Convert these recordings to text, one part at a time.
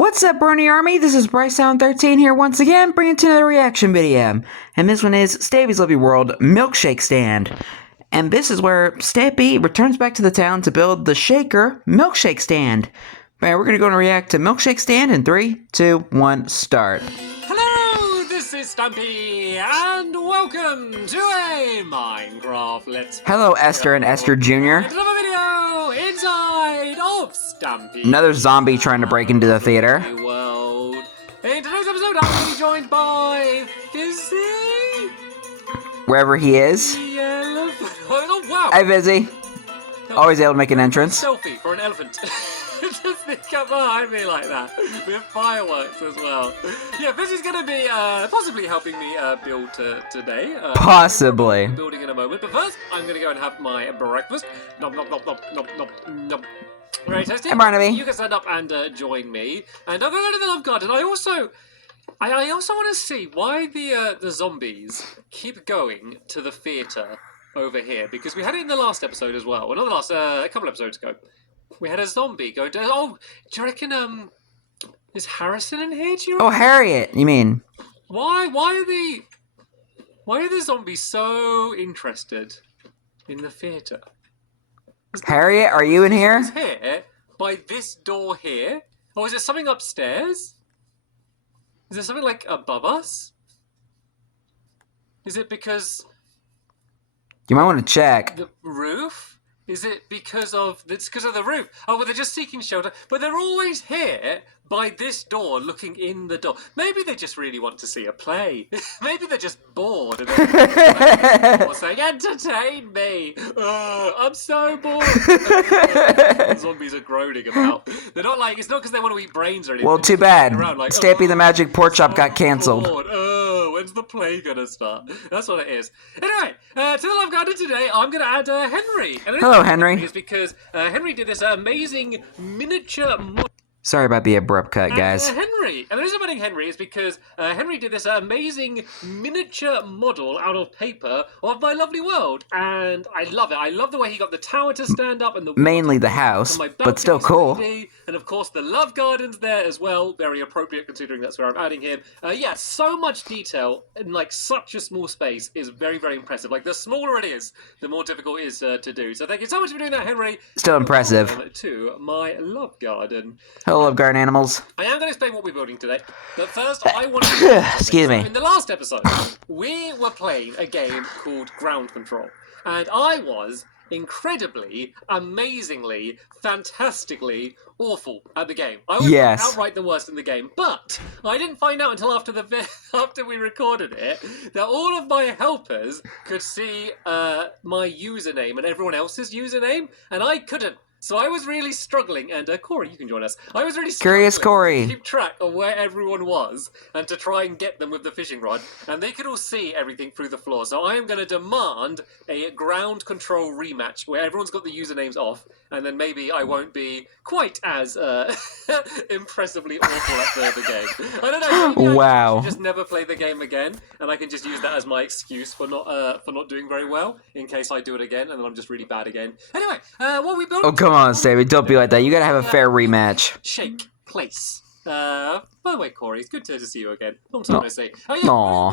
What's up, Bernie Army? This is BryceAllen13 here once again, bringing to another reaction video. And this one is Stampy's Lovely World Milkshake Stand. And this is where Stampy returns back to the town to build the Shaker Milkshake Stand. And we're going to go and react to Milkshake Stand in 3, 2, 1, start. Hello, this is Stampy, and welcome to a Minecraft Let's Play. Hello, Esther and Esther Jr. Another video inside of Stampy. Another zombie trying to break into the theater. World. In today's episode, I'm going to be joined by Fizzy. Wherever he is. The elephant. Oh, wow. Hi, Fizzy. Always able to make an entrance. Selfie for an elephant. Just sneak up behind me like that with fireworks as well. Yeah, this is going to be possibly helping me build today. Possibly. Building in a moment, but first I'm going to go and have my breakfast. Nom nom nom nom nom nom nom. Very tasty. Hey, Barnaby. You can stand up and join me, and I'm going to go to the love garden. I also want to see why the zombies keep going to the theatre over here, because we had it in the last episode as well. Well, not the last, a couple episodes ago. We had a zombie go to... Oh, do you reckon, is Harrison in here, do you reckon? Oh, Harriet, you mean? Why are the zombies so interested in the theatre? Harriet, are you in here? Is here, by this door here? Or is there something upstairs? Is there something, like, above us? Is it because... You might want to check. The roof? Is it because of... It's because of the roof. Oh, well, they're just seeking shelter. But they're always here by this door, looking in the door. Maybe they just really want to see a play. Maybe they're just bored. And they're saying, entertain me. I'm so bored. The zombies are groaning about. They're not like... It's not because they want to eat brains or anything. Well, too bad. Like, Stampy the Magic Pork Chop got cancelled. When's the play gonna start? That's what it is. Anyway, to the Love Garden today, I'm gonna add Henry. And hello, Henry. Is because Henry did this amazing miniature model. Sorry about the abrupt cut, guys. Henry. And the reason I'm adding Henry is because Henry did this amazing miniature model out of paper of my lovely world. And I love it. I love the way he got the tower to stand up and the... Mainly the house, but still cool. And of course the love garden's there as well. Very appropriate considering that's where I'm adding him. Yeah, so much detail in like such a small space is very, very impressive. Like the smaller it is, the more difficult it is to do. So thank you so much for doing that, Henry. Still impressive. Welcome to my love garden. Hello, love garden animals. I am going to explain what we're building today. But first, I want to... Excuse me. In the last episode, we were playing a game called Ground Control. And I was incredibly, amazingly, fantastically awful at the game. I was outright the worst in the game. But I didn't find out until after we recorded it that all of my helpers could see my username and everyone else's username, and I couldn't. So I was really struggling, and Corey, you can join us. I was really struggling Curious Corey. to keep track of where everyone was and to try and get them with the fishing rod. And they could all see everything through the floor. So I am going to demand a ground control rematch where everyone's got the usernames off, and then maybe I won't be quite as impressively awful at the game. I don't know. Maybe I should just never play the game again, and I can just use that as my excuse for not doing very well in case I do it again, and then I'm just really bad again. Anyway, what we built... Oh, come on, Stampy. Don't be like that. You gotta have a fair rematch. Shake Place. By the way, Corey, it's good to see you again. Long time no see. Oh, yeah,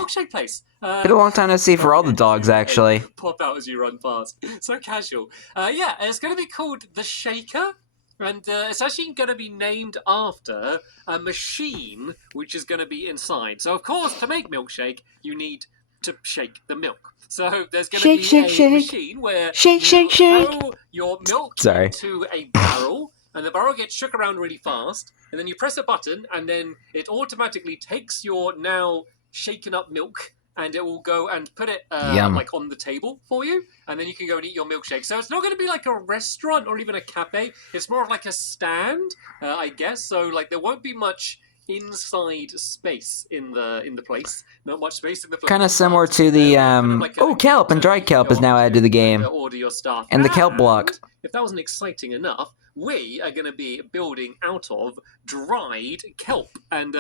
Milkshake Place. Been a long time to see for all the dogs, actually. Pop out as you run past. So casual. Yeah, it's going to be called The Shaker. And it's actually going to be named after a machine which is going to be inside. So, of course, to make milkshake, you need to shake the milk. So there's going to be a machine where you throw your milk into a barrel, and the barrel gets shook around really fast, and then you press a button, and then it automatically takes your now shaken up milk, and it will go and put it like on the table for you, and then you can go and eat your milkshake. So it's not going to be like a restaurant or even a cafe. It's more of like a stand, I guess. So like there won't be much inside space in the place. Not much space in the place. Kind of similar to the kelp and dried kelp is now added to the game. Order your stuff. And the kelp block. If that wasn't exciting enough, we are going to be building out of dried kelp and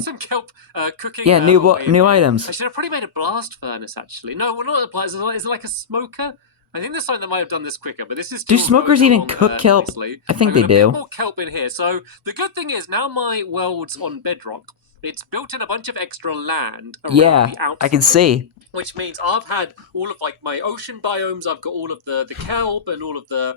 some kelp cooking. Yeah, new items. I should have probably made a blast furnace actually. No, well, not a blast. Is it like a smoker? I think there's something that might have done this quicker, but this is Do still smokers going even along, cook kelp? nicely. I think I've they got a bit do. more kelp in here. So the good thing is now my world's on bedrock. It's built in a bunch of extra land around the outside. I can see. Which means I've had all of like my ocean biomes. I've got all of the kelp and all of the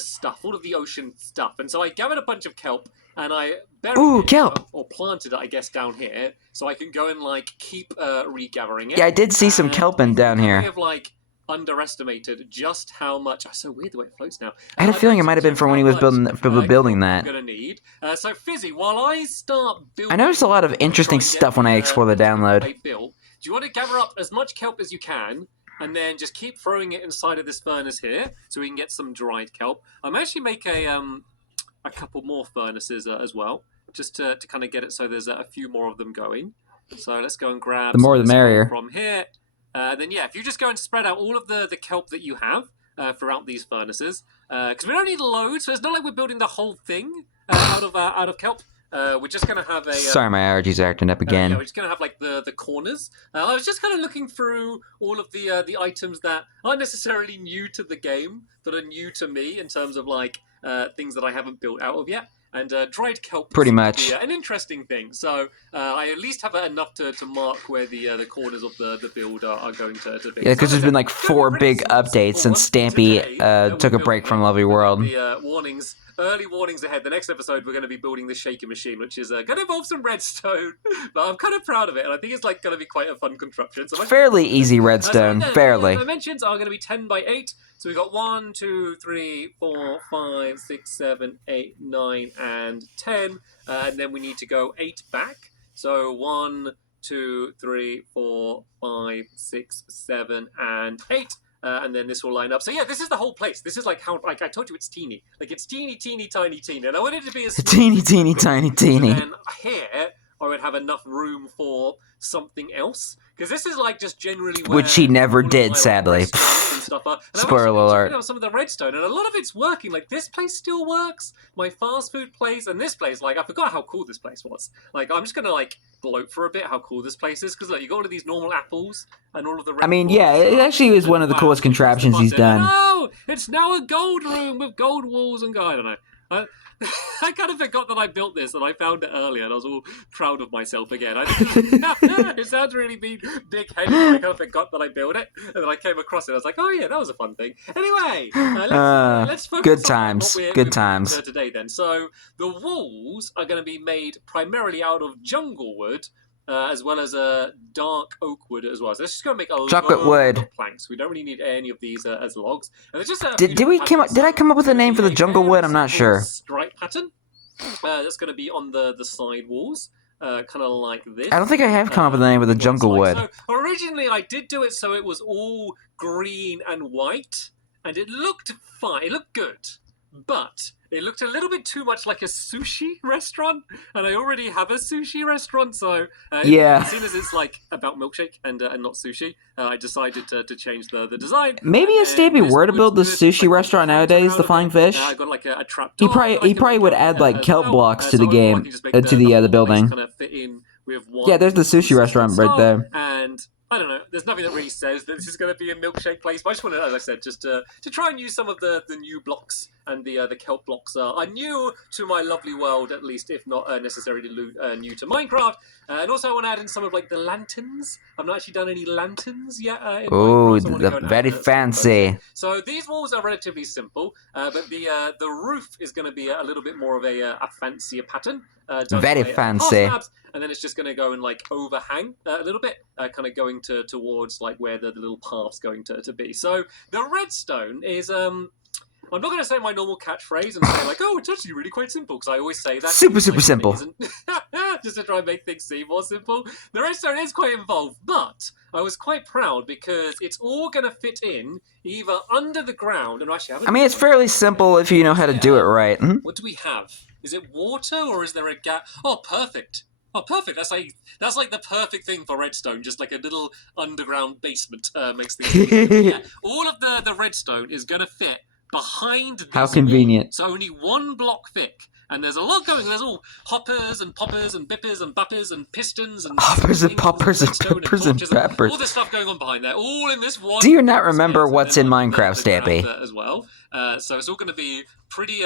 stuff, all of the ocean stuff. And so I gathered a bunch of kelp and I buried it kelp! or planted it, I guess, down here, so I can go and like keep regathering it. Yeah, I did see some kelp in down here. I have like underestimated just how much. Oh, so weird the way it floats now. I had a feeling it might have been from when he was building that. I'm gonna need. So Fizzy, while I start building, I noticed a lot of interesting stuff when I explore the download. Do you want to gather up as much kelp as you can? And then just keep throwing it inside of this furnace here, so we can get some dried kelp. I'm actually make a couple more furnaces as well, just to kind of get it so there's a few more of them going. So let's go and grab the more the merrier from here. Then yeah, if you just go and spread out all of the kelp that you have throughout these furnaces, because we don't need loads, so it's not like we're building the whole thing out of kelp. We're just going to have a... Sorry, my allergies are acting up again. Yeah, we're just going to have like the corners. I was just kind of looking through all of the items that aren't necessarily new to the game, but are new to me in terms of like things that I haven't built out of yet. And dried kelp pretty much an interesting thing. So I at least have enough to mark where the corners of the build are going to be. Yeah, because there's been like 4 big updates since Stampy took a break from Lovely World. The early warnings ahead. The next episode, we're going to be building the shaker machine, which is going to involve some redstone, but I'm kind of proud of it, and I think it's like going to be quite a fun contraption. So fairly easy redstone, fairly. The dimensions are going to be 10 by 8. So we've got 1, 2, 3, 4, 5, 6, 7, 8, 9, and 10. And then we need to go 8 back. So 1, 2, 3, 4, 5, 6, 7, and 8. And then this will line up. So yeah, this is the whole place. This is like how, like I told you, it's teeny. Like it's teeny, teeny, tiny, teeny. And I wanted it to be as teeny, teeny, tiny, teeny. And then here, I would have enough room for something else. Because this is like just generally where... Which he never did, sadly. Spoiler alert. Some of the redstone, and a lot of it's working. Like, this place still works. My fast food place, and this place, like, I forgot how cool this place was. Like, I'm just gonna, like, gloat for a bit how cool this place is. Because, look, you got all of these normal apples, and all of the red yeah, it actually is one of the coolest contraptions he's done. Oh, it's now a gold room with gold walls and I don't know. I kind of forgot that I built this, and I found it earlier, and I was all proud of myself again. It sounds really big-headed, but I kind of forgot that I built it, and then I came across it. I was like, oh yeah, that was a fun thing. Anyway, let's focus good on times. what we're good times. Today, then. So the walls are going to be made primarily out of jungle wood, as well as dark oak wood as well. So let's just go make a chocolate wood of planks. We don't really need any of these as logs. And just did I come up with a name for the jungle wood? I'm not sure. Stripe pattern. That's going to be on the side walls. Kind of like this. I don't think I have come up with a name for the jungle wood. So originally I did do it so it was all green and white, and it looked fine. It looked good. But it looked a little bit too much like a sushi restaurant, and I already have a sushi restaurant, so yeah. As soon as it's like about milkshake and not sushi, I decided to change the design. Maybe if Stampy were to build the sushi restaurant nowadays, the Flying Fish, I got like a trap. He probably would add like kelp blocks to the game, to the building. Kind of fit in with one. Yeah, there's the sushi restaurant right there. And I don't know, there's nothing that really says that this is going to be a milkshake place, but I just wanted, as I said, just to try and use some of the new blocks, and the kelp blocks are new to my lovely world, at least, if not necessarily new to Minecraft. And also I want to add in some of like the lanterns. I've not actually done any lanterns yet. Oh, very fancy. So these walls are relatively simple, but the roof is going to be a little bit more of a fancier pattern. Very fancy. And then it's just going to go and like overhang a little bit, kind of going towards like where the little path's going to be. So the redstone is I'm not going to say my normal catchphrase and say like, oh, it's actually really quite simple, because I always say that. Super simple. Just to try and make things seem more simple. The redstone is quite involved, but I was quite proud because it's all going to fit in either under the ground, and actually I mean, it's fairly simple if you know how to do it right. Mm-hmm. What do we have? Is it water, or is there a gap? Oh, perfect. Oh, perfect. That's like the perfect thing for redstone. Just like a little underground basement makes things easy. Yeah, all of the redstone is going to fit behind this How convenient. wall. So only one block thick. And there's a lot going. There's all hoppers and poppers and bippers and buppers and pistons and Hoppers and poppers and redstone peppers and torches peppers. all this stuff going on behind there, all in this one. Do you not remember space. what's And in then Minecraft, the ground Stampy? as well. So it's all going to be pretty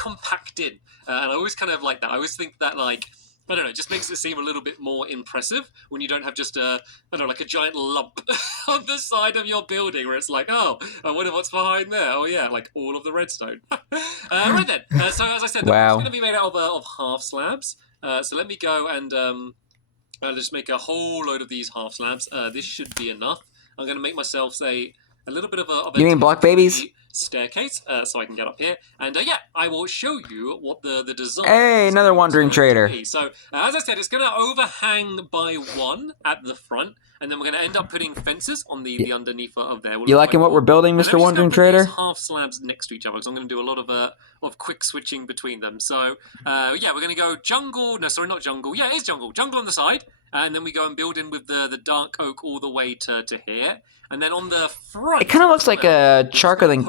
compacted. And I always kind of like that. I always think that, like, I don't know, it just makes it seem a little bit more impressive when you don't have just I don't know, like a giant lump on the side of your building where it's like, oh, I wonder what's behind there. Oh yeah, like all of the redstone. Right then. So as I said, the roof's going to be made out of half slabs. So let me go and I'll just make a whole load of these half slabs. This should be enough. I'm going to make myself, say, a little bit of a You mean block babies? Staircase, so I can get up here. And yeah, I will show you what the design Hey, is another going wandering to trader. be. So as I said, it's going to overhang by one at the front. And then we're going to end up putting fences on the underneath of there. You liking what we're building, Mr. Wandering Trader? These half slabs next to each other, because I'm going to do a lot of quick switching between them. So yeah, we're going to go jungle. No, sorry, not jungle. Yeah, it is jungle. Jungle on the side. And then we go and build in with the dark oak all the way to here. And then on the front, it kind of looks like a chocolate and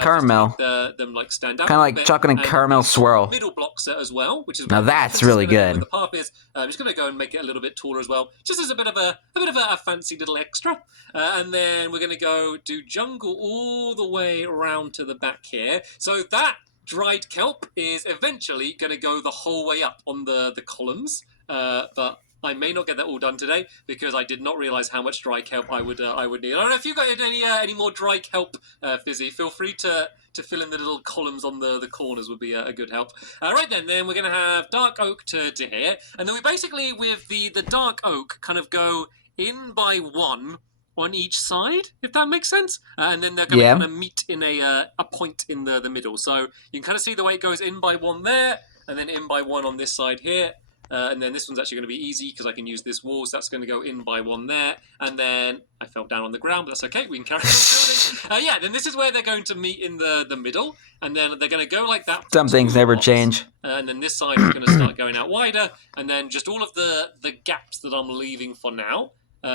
caramel. Them like stand out. Kind of like chocolate and caramel swirl. Middle blocks as well, which is now that's really good. The path is. I'm just going to go and make it a little bit taller as well, just as a bit of a fancy little extra. And then we're going to go do jungle all the way around to the back here. So that dried kelp is eventually going to go the whole way up on the columns, but I may not get that all done today because I did not realize how much dry kelp I would need. I don't know if you got any more dry kelp, Fizzy. Feel free to fill in the little columns on the corners would be a good help. Right then we're going to have dark oak to here, and then we basically with the dark oak kind of go in by one on each side, if that makes sense, and then they're going to kind of meet in a point in the middle. So you can kind of see the way it goes in by one there, and then in by one on this side here. And then this one's actually going to be easy because I can use this wall, so that's going to go in by one there. And then I fell down on the ground, but that's okay. We can carry on building. Yeah, then this is where they're going to meet in the middle. And then they're going to go like that. Some things never change. And then this side is going to start going out wider. And then just all of the gaps that I'm leaving for now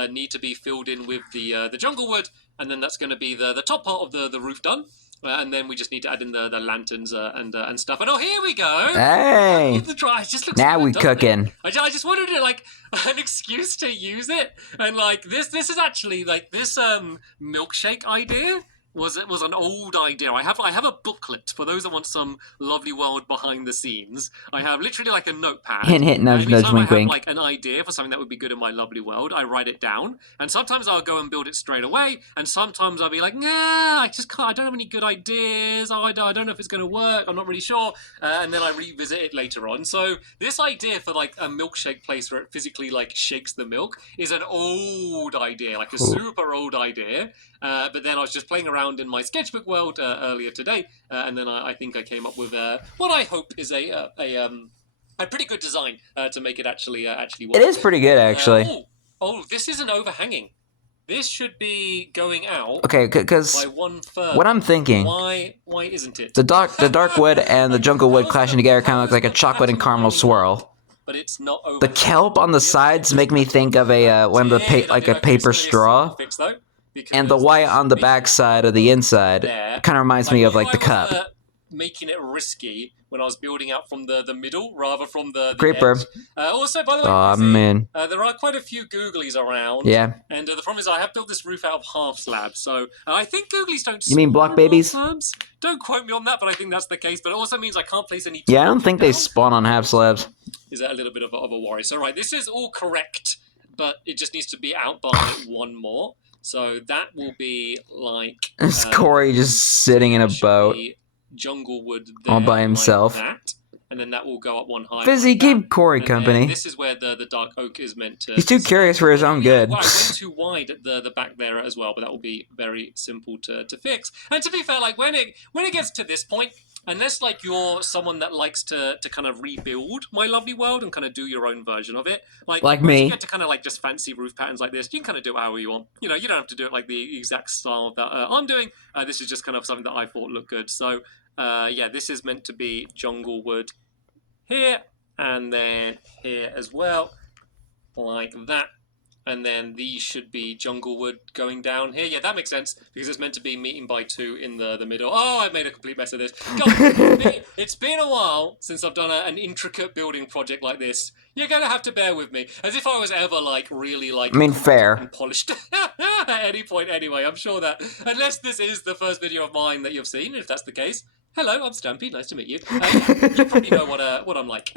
need to be filled in with the jungle wood. And then that's going to be the top part of the roof done. And then we just need to add in the lanterns and stuff. And oh, here we go! Hey! The dry just looks now good, we cooking. I just wanted to, like, an excuse to use it. And, like, this is actually, like, this milkshake idea was an old idea. I have a booklet for those that want some lovely world behind the scenes. I have literally like a notepad. Hint, nudge, nudge, wink, wink. Like an idea for something that would be good in my lovely world, I write it down. And sometimes I'll go and build it straight away. And sometimes I'll be like, nah, I just can't. I don't have any good ideas. Oh, I don't know if it's going to work. I'm not really sure. And then I revisit it later on. So this idea for like a milkshake place where it physically like shakes the milk is an old idea, like a super old idea. But then I was just playing around in my sketchbook world earlier today, and then I think I came up with what I hope is a pretty good design to make it actually work. It is pretty good, actually. This isn't overhanging. This should be going out. Okay, because by 1/3. What I'm thinking. Why isn't it? The dark wood and the jungle wood clashing together kind of look like a chocolate and caramel swirl. But it's not overhanging. The kelp on the sides make me think of a a paper straw. And the white on the back side of the inside kind of reminds me of like the cup. Making it risky when I was building out from the middle rather from the creeper. edge. Also, by the way, man. There are quite a few googlies around. Yeah. And the problem is I have built this roof out of half slabs, so I think googlies don't. You mean block babies? Slabs. Don't quote me on that, but I think that's the case. But it also means I can't place any. Yeah, I don't think they spawn on half slabs. Is that a little bit of a worry? So right, this is all correct, but it just needs to be out by one more. So that will be like... It's Corey just sitting in a boat. Jungle wood all by himself. Like that, and then that will go up one higher. Fizzy, keep Corey company. This is where the dark oak is meant to... He's too curious for his own good. Well, I went too wide at the back there as well, but that will be very simple to fix. And to be fair, like when it gets to this point... Unless, like, you're someone that likes to kind of rebuild my lovely world and kind of do your own version of it. Like me. You get to kind of, like, just fancy roof patterns like this, you can kind of do it however you want. You know, you don't have to do it like the exact style that I'm doing. This is just kind of something that I thought looked good. So, yeah, this is meant to be jungle wood here and then here as well. Like that. And then these should be jungle wood going down here. Yeah, that makes sense, because it's meant to be meeting by 2 in the middle. Oh, I've made a complete mess of this. God, it's been a while since I've done an intricate building project like this. You're going to have to bear with me. As if I was ever, like, really, like... I mean, fair. ...and polished at any point anyway. I'm sure that, unless this is the first video of mine that you've seen, if that's the case... Hello, I'm Stampy. Nice to meet you. You probably know what I'm like.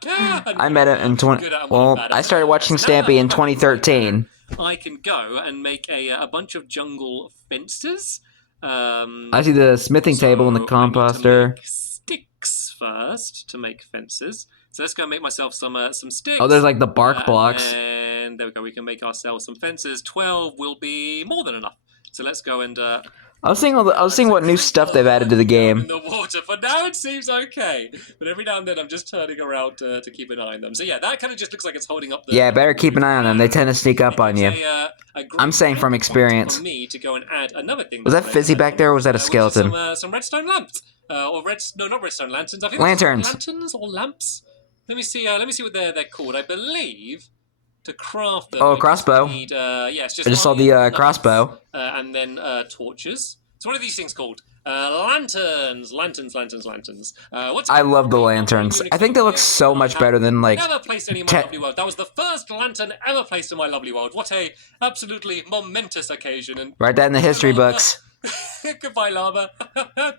I met it in 20... Well, I started watching Stampy in 2013. I can go and make a bunch of jungle fences. I see the smithing table and the composter. I need to make sticks first to make fences. So let's go make myself some sticks. Oh, there's like the bark blocks. And there we go. We can make ourselves some fences. 12 will be more than enough. So let's go and... I was seeing what new stuff they've added to the game. In the water. For now, it seems okay, but every now and then I'm just turning around to keep an eye on them. So yeah, that kind of just looks like it's holding up the... Yeah, better keep an eye on them. They tend to sneak up on you. I'm saying from experience. For me to go and add another thing. Was that Fizzy back there, or was that a skeleton? Some redstone lamps, no, not redstone lanterns. I think lanterns. Lanterns or lamps. Let me see what they're called. I believe to craft them. Oh, crossbow. Need, it's just I just saw the crossbow. And then torches. So what are these things called? Lanterns. I love the lanterns. I think they look so much better than like... Never placed any in my lovely world. That was the first lantern ever placed in my lovely world. What a absolutely momentous occasion. And write that in the history books. Goodbye, lava.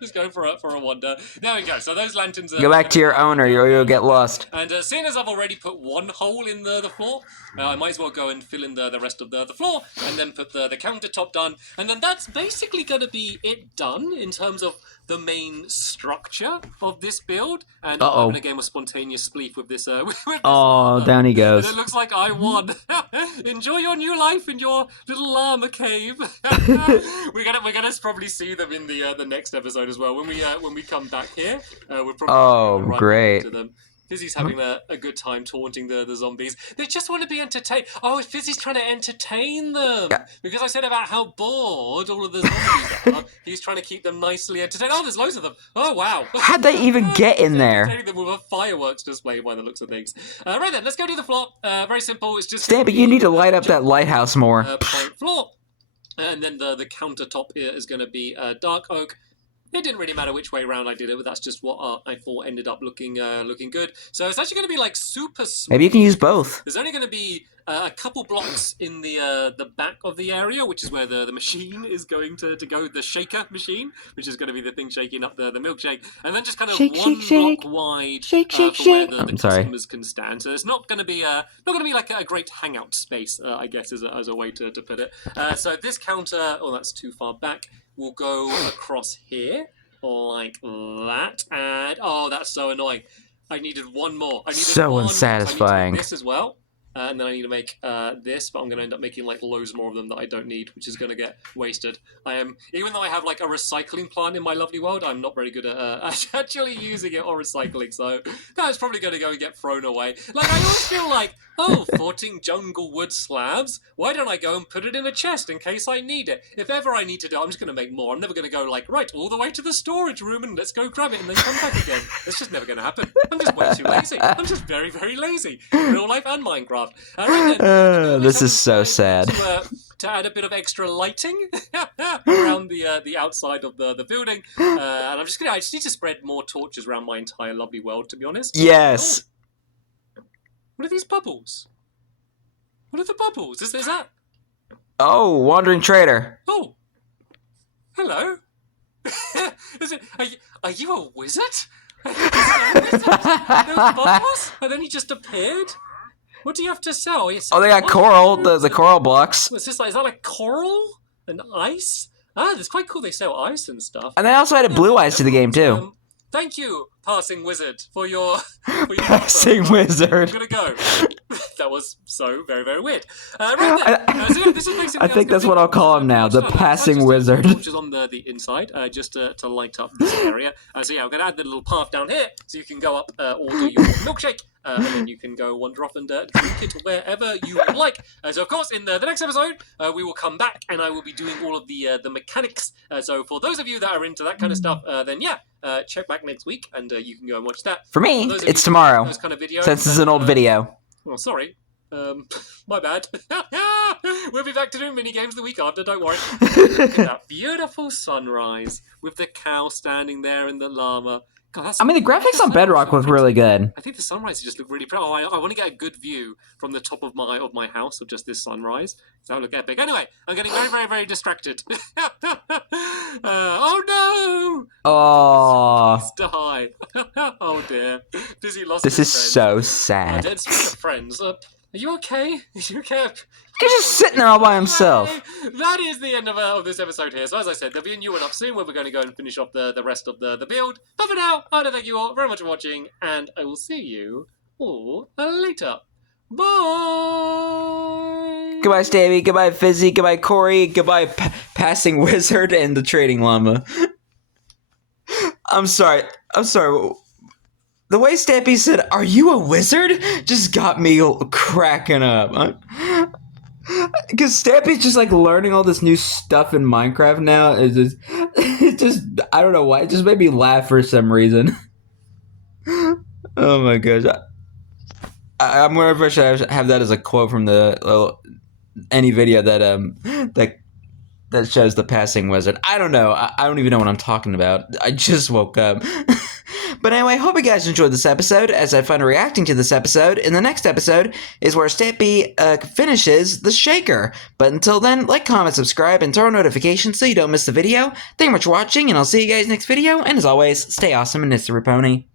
Just go for a wander. There we go. So those lanterns... Go back to your owner, or you'll get lost. And seeing as I've already put one hole in the floor, I might as well go and fill in the rest of the floor, and then put the countertop done. And then that's basically going to be it done in terms of the main structure of this build. And I'm going to game a spontaneous spleef with this. Oh, down he goes. And it looks like I won. Enjoy your new life in your little llama cave. We're gonna probably see them in the next episode as well. When we come back here, we're probably right great. To them. Fizzy's having a good time taunting the zombies. They just want to be entertained. Oh, Fizzy's trying to entertain them. Yeah. Because I said about how bored all of the zombies are. He's trying to keep them nicely entertained. Oh, there's loads of them. Oh, wow. How'd they even get in there? Entertaining them with a fireworks display by the looks of things. Right then, let's go do the floor. Very simple. It's just... Stampy, you need to light up that lighthouse more. Plank floor. And then the countertop here is going to be dark oak. It didn't really matter which way around I did it, but that's just what I thought ended up looking good. So it's actually going to be like super small. Maybe you can use both. There's only going to be a couple blocks in the back of the area, which is where the machine is going to go, the shaker machine, which is going to be the thing shaking up the milkshake, and then just kind of one block wide where the customers can stand. So it's not going to be like a great hangout space, I guess, as a way to put it. So this counter, that's too far back, will go across here like that, and that's so annoying. I needed one more. So unsatisfying. This as well. And then I need to make this, but I'm going to end up making like loads more of them that I don't need, which is going to get wasted. Even though I have like a recycling plant in my lovely world, I'm not very good at actually using it or recycling, so that's probably going to go and get thrown away. Like, I always feel like, 14 jungle wood slabs, why don't I go and put it in a chest in case I need it? If ever I need to do it, I'm just going to make more. I'm never going to go like, right, all the way to the storage room and let's go grab it and then come back again. It's just never going to happen. I'm just way too lazy. I'm just very, very lazy. Real life and Minecraft. This is so sad. To add a bit of extra lighting around the outside of the building, and I just need to spread more torches around my entire lovely world, to be honest. Yes. What are these bubbles? What are the bubbles? Is that? Oh, wandering trader. Oh, hello. Are you a wizard? Those bubbles, and then he just appeared. What do you have to sell? They got coral, the coral blocks. What's this like? Is that like coral and ice? That's quite cool. They sell ice and stuff. And they also added blue eyes to the game too. Thank you, passing wizard, for your passing wizard. I'm gonna go. That was so very, very weird. Right then. This is I think that's what I'll call him now, the passing wizard. Which is on the inside, just to light up this area. So yeah, I'm gonna add the little path down here, so you can go up, order your milkshake. And then you can go wander off and drink it wherever you would like. So, of course, in the next episode, we will come back and I will be doing all of the mechanics. So, for those of you that are into that kind of stuff, then yeah, check back next week and you can go and watch that. For me, it's tomorrow, those kind of videos, since this is an old video. Well, sorry. My bad. We'll be back to doing mini games the week after, don't worry. Look at that beautiful sunrise with the cow standing there and the llama. God, I mean, the graphics on Bedrock look really good. I think the sunrise just look really pretty. Oh, I want to get a good view from the top of my house of just this sunrise. That would look epic. Anyway, I'm getting very, very, very distracted. Oh no! Oh, Please die. Oh dear. Dizzy lost this his is friend. so sad. Dead speaking of friends. Are you okay? Are you okay? He's just sitting there all by himself. That is the end of this episode here. So as I said, there'll be a new one up soon where we're going to go and finish off the rest of the build. But for now, I want to thank you all very much for watching, and I will see you all later. Bye! Goodbye, Stampy. Goodbye, Fizzy. Goodbye, Corey. Goodbye, Passing Wizard and the Trading Llama. I'm sorry. The way Stampy said, "Are you a wizard?" just got me cracking up. Because Stampy's just like learning all this new stuff in Minecraft now. It just, I don't know why. It just made me laugh for some reason. Oh my gosh. I'm wondering if I should have that as a quote from any video that shows the passing wizard. I don't know. I don't even know what I'm talking about. I just woke up. But anyway, hope you guys enjoyed this episode, as I find reacting to this episode. In the next episode is where Stampy finishes the shaker. But until then, like, comment, subscribe, and turn on notifications so you don't miss the video. Thank you much for watching, and I'll see you guys next video. And as always, stay awesome and Mr. Pony.